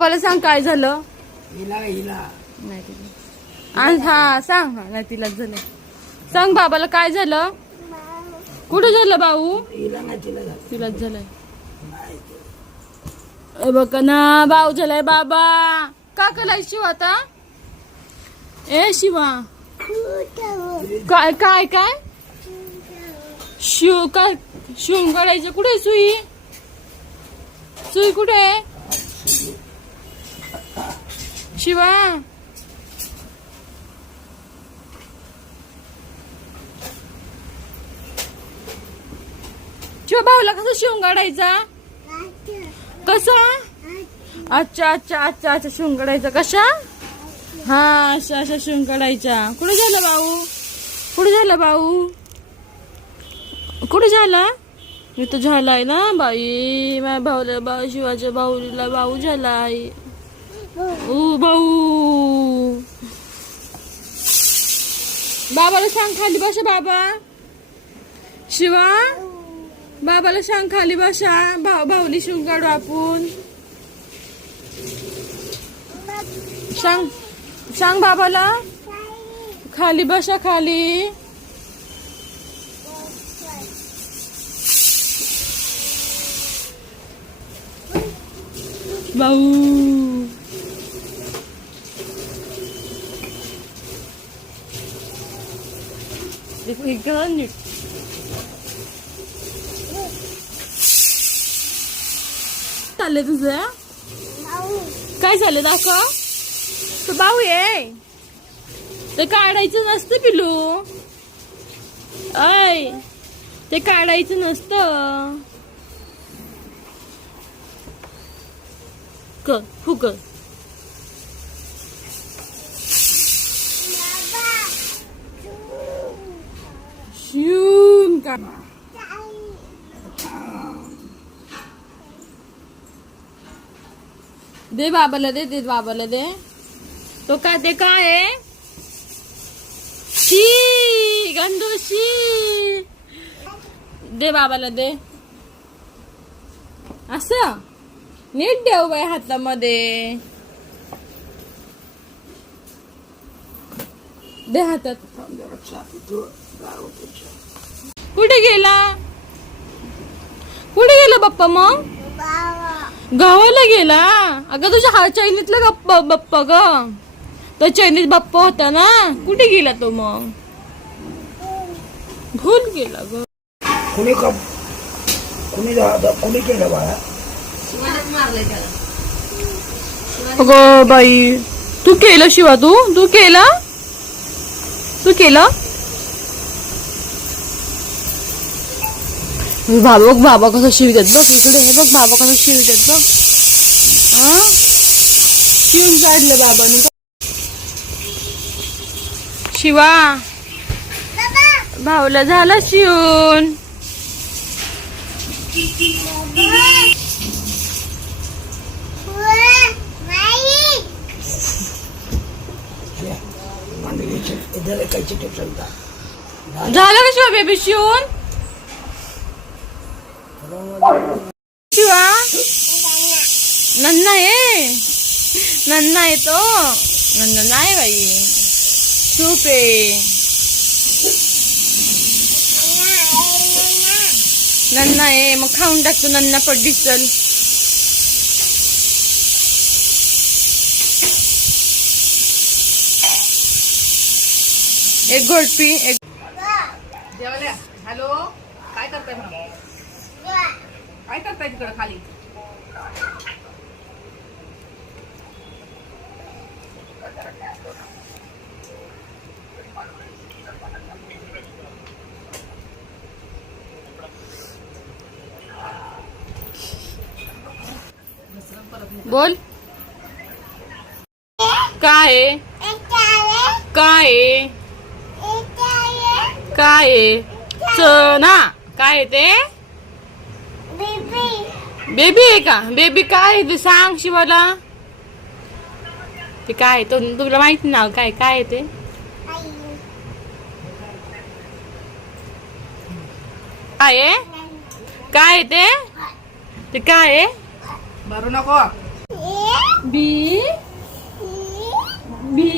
मला सांग काय झालं? हिला हिला. नाही तिला. आणि हा सांग. हा नाही तिलाच झालं. सांग बाबाला काय झालं? कुठं झालं भाऊ? हिला नाही तिला झालं. तिलाच झालंय. ए बघ ना भाऊ झालाय बाबा. का कलाय शिव आता? ए शिवा. काय काय काय? शिव काय? शिवून काढायचं कुठे आहे सुई? सुई कुठे आहे? शिवा. शिवा भाऊला कसं शिवून काढायचा? कसा? अच्छा अच्छा अच्छा अच्छा शिवून काढायचा. कशा? हा अशा अशा शिवून काढायच्या. कुठे झालं भाऊ? कुठे झालं भाऊ? कुठे झाला? मी तर झालाय ना बाई. माझ्या भाऊला भाऊ शिवाच्या भाऊला भाऊ झाला आहे भाऊ बाबाला सांग खाली बसा बाबा. शिवा बाबाला सांग खाली बसा. भाऊ भाऊली शिवून काढू आपण. सांग सांग बाबाला. खाली बसा खाली. भाऊ. इकडं नीट चाललंय तुझं? काय झालं दाखव. तो भाऊ ये. ते काढायचं नसतं पिलू. ऐ ते काढायचं नसतं. क फुक शिवून दे बाबाला दे दे बाबाला दे. तो काय ते काय आहे? शी गंधू शी. दे बाबाला दे. असं? नीट देऊ बाई हातामध्ये. दे हातात. कुठे गेला? कुठे गेला बाप्पा मग? गावाला गेला? अगं तुझ्या हा चैनीतला गप्पा बाप्पा ग. तो चैनीत बाप्पा होता ना? कुठे गेला तो मग? भूल गेला ग. कुणी कुणी कुणी केलं बाळा? अगं बाई. तू केलं शिवा तू? तू केलं? तू केलं? बाबा बघ बाबा कसं शिवतात बघ. इकडे हे बघ बाबा कसं शिवतात बघ. हा? शिवून काढलं बाबाने. शिवा. भाऊला झाला शिवून. झालं का शिवा बेबी शिवून? शिवा नन्ना आहे नन्ना आहे तो नन्ना नाही बाई सूप आहे नन्ना आहे मग खाऊन टाकतो नन्ना पड्डी चल एक घोटपी एक हॅलो काय करताय म्हणा काय करताय तिकडं खाली. बोल. काय काय काय चना काय ते? बेबी आहे का? बेबी काय? तू सांग शिवाला. ते काय आहे? तो तुला माहिती ना काय काय आहे ते? काय आहे? काय आहे ते? ते काय नको. B D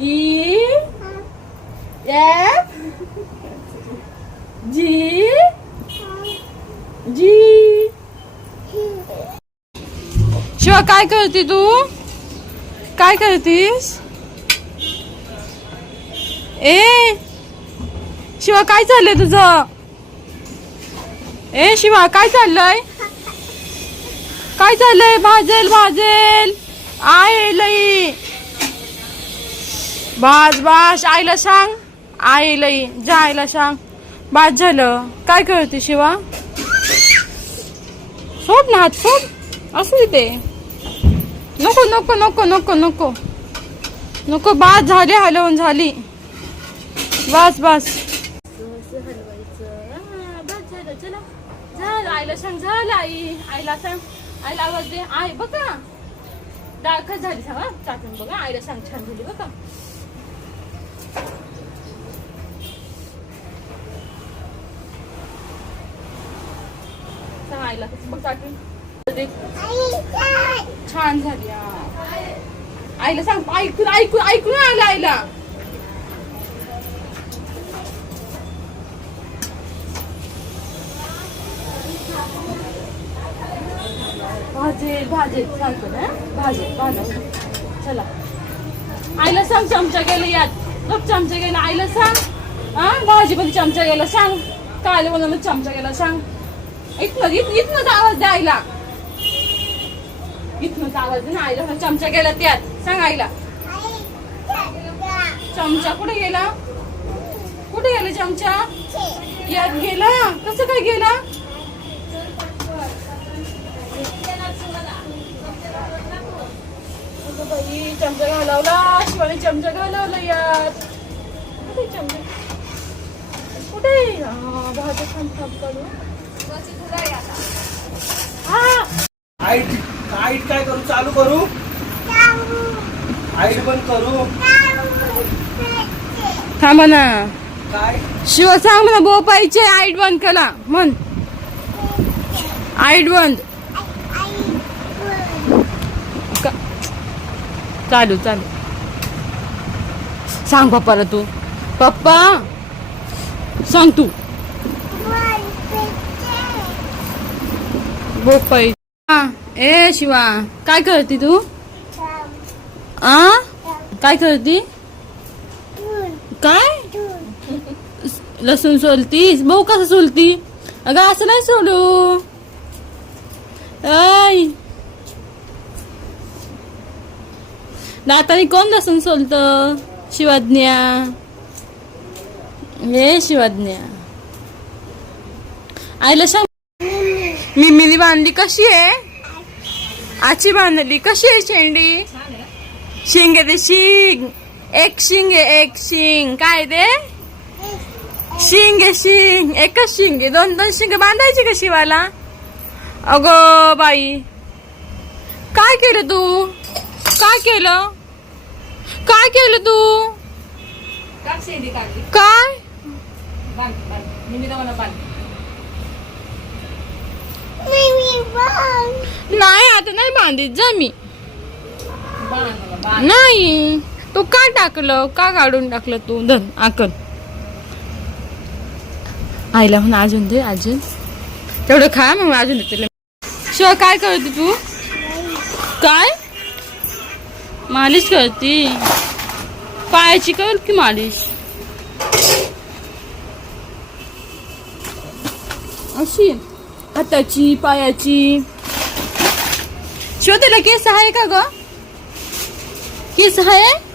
E F G G Shiva काय करते तू? काय करतीस? ए शिवा काय चाललंय तुझं? ए शिवा काय चाललंय? काय चाललंय? भाजेल भाजेल. आहे लई. बाज बाज आईला सांग. आई लई. जा आईला सांग. बाद झालं. काय करते शिवा? सोड ना हात सोड. असू दे नको नको नको नको नको नको बाद झाली हलवून झाली बस बस झालं आईला सांग झालं आई आईला सांग आईला आवाज दे आई बघा डाळ झाली सांग चाटून बघा आईला सांग छान झाली बघा सांग आईला बघ चाटून छान झाली आईला सांग ऐकून ऐकून ऐकून आलं आईला. भाजे भाजे सांगतो ना. भाजे भाजे. चला. आईला सांग चमचा गेला यात. बघ चमचा गेला. आईला सांग. हा भाजीमध्ये चमचा गेला सांग. काय म्हणून चमचा गेला सांग. इथनं इथं ना आवाज द्या आईला. इथनंच आवाज ना आईला चमचा गेला त्यात. सांग आईला. चमचा कुठे गेला? कुठे गेला चमचा? यात गेला? कसं काय गेला? चमचा घालवला शिवाने चमचा घालवला यात. कुठे चमचा? कुठे हा, भाजी थांब थांब काढू हा. आईट काय करू? चालू करू? आईट पण करू? थांबा ना. काय? शिव सांग म्हणा बोपाईचे आईट बंद केला. म्हण. आईट बंद. चालू चालू. सांग पप्पाला तू. पप्पा सांग तू. बोपाई. हा ए शिवा काय करते तू? आ? काय करते? काय? लसूण सोलतीस? भाऊ कसं सोलती. अगं असं नाही सोलू. आय दाताने कोण लसूण सोलत? शिवाज्ञा. हे शिवाज्ञा. आईला सांग. मिमीनी बांधली कशी आहे? आची बांधली. कशी आहे शेंडी? शिंग ते शिंग. एक शिंग एक शिंग. काय ते शिंग शिंग. एकच शिंग. दोन दोन शिंग बांधायची का शिवाला? अगो बाई. काय केलं तू? काय केलं? काय केलं तू? काय? नाही आता नाही बांधित जा मी. नाही तू का टाकलं? का काढून टाकलं तू? धन आकल. आईला म्हणून अजून दे अजून. तेवढं खा मग अजून देते तुला. काय करते तू? काय? मालिश करते. पायाची कर की मालिश? अशी. हाताची पायाची. शिवतेला केस आहे का ग? केस आहे?